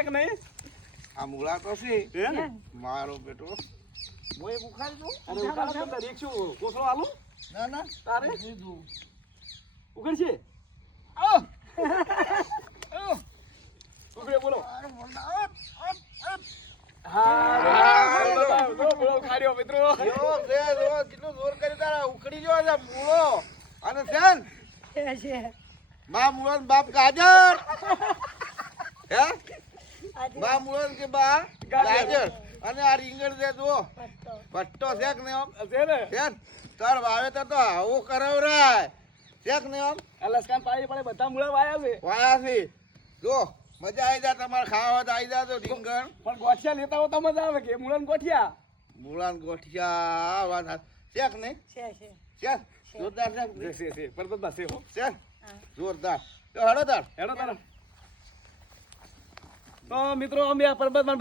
કે નહીં આ મૂળા તો છે હે ને મારો બેટો હું એક ઉખાડી દઉં અરે ઉખાડો કેમ તારે એક શું કોસળો આલું ના ના તારે દીધું ઉખડ છે ઉખડે બોલો હા બોલો ખાડ્યો મિત્રો જો બે જો કેટલું જોર કરી તારા ઉખડી જો આ મૂળો અને સેન બા મૂળો ને બાપ ગાજર હે બા મૂળો ને કે બા ગાજર અને આ રીંગણ છે જો પટ્ટો છે કે નહીં આમ છે ને સેન તાર વાવેતર તો આવું કરાવરાય છે કે નહીં આમ આ લસકાન પાડી પડે બધા મૂળા વાયા છે વાયા છે જો મજા આવી જાય તમારે ખાવા તો આવી જાય તો રીંગણ પણ ગોઠિયા લેતા હો તો મજા આવે કે મૂળા ગોઠિયા મૂળા ને ગોઠિયા વાત છે કે નહીં છે જોરદાર છે પરબત બસે હો છે જોરદાર તો હળો તાર હેડો તારા તો મિત્રો અમે આ પરબતમાં